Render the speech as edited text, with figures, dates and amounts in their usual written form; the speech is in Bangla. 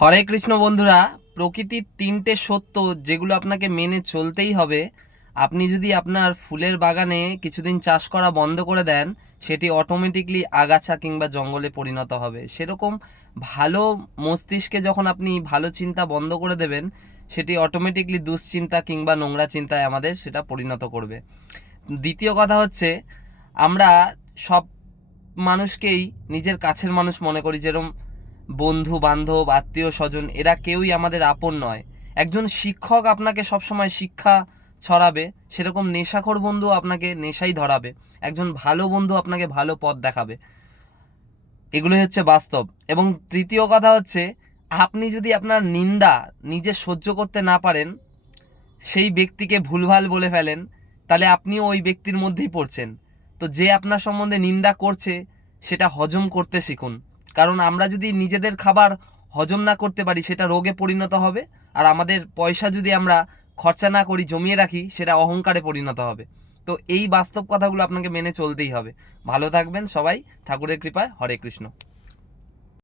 হরে কৃষ্ণ বন্ধুরা, প্রকৃতির তিনটে সত্য যেগুলো আপনাকে মেনে চলতেই হবে। আপনি যদি আপনার ফুলের বাগানে কিছুদিন চাষ করা বন্ধ করে দেন, সেটি অটোমেটিকলি আগাছা কিংবা জঙ্গলে পরিণত হবে। সেরকম ভালো মস্তিষ্কে যখন আপনি ভালো চিন্তা বন্ধ করে দেবেন, সেটি অটোমেটিকলি দুশ্চিন্তা কিংবা নোংরা চিন্তায় আমাদের সেটা পরিণত করবে। দ্বিতীয় কথা হচ্ছে, আমরা সব মানুষকেই নিজের কাছের মানুষ মনে করি, যেরকম বন্ধু বান্ধব আত্মীয় স্বজন, এরা কেউই আমাদের আপন নয়। একজন শিক্ষক আপনাকে সবসময় শিক্ষা ছড়াবে, সেরকম নেশাখোর বন্ধু আপনাকে নেশাই ধরাবে। একজন ভালো বন্ধু আপনাকে ভালো পথ দেখাবে। এগুলোই হচ্ছে বাস্তব। এবং তৃতীয় কথা হচ্ছে, আপনি যদি আপনার নিন্দা নিজে সহ্য করতে না পারেন, সেই ব্যক্তিকে ভুলভাল বলে ফেলেন, তাহলে আপনিও ওই ব্যক্তির মধ্যেই পড়ছেন। তো যে আপনার সম্বন্ধে নিন্দা করছে, সেটা হজম করতে শিখুন। কারণ আমরা যদি নিজেদের খাবার হজম না করতে পারি, সেটা রোগে পরিণত হবে। আর আমাদের পয়সা যদি আমরা খরচা না করি, জমিয়ে রাখি, সেটা অহংকারে পরিণত হবে। তো এই বাস্তব কথাগুলো আপনাকে মেনে চলতেই হবে। ভালো থাকবেন সবাই। ঠাকুরের কৃপায়। হরে কৃষ্ণ।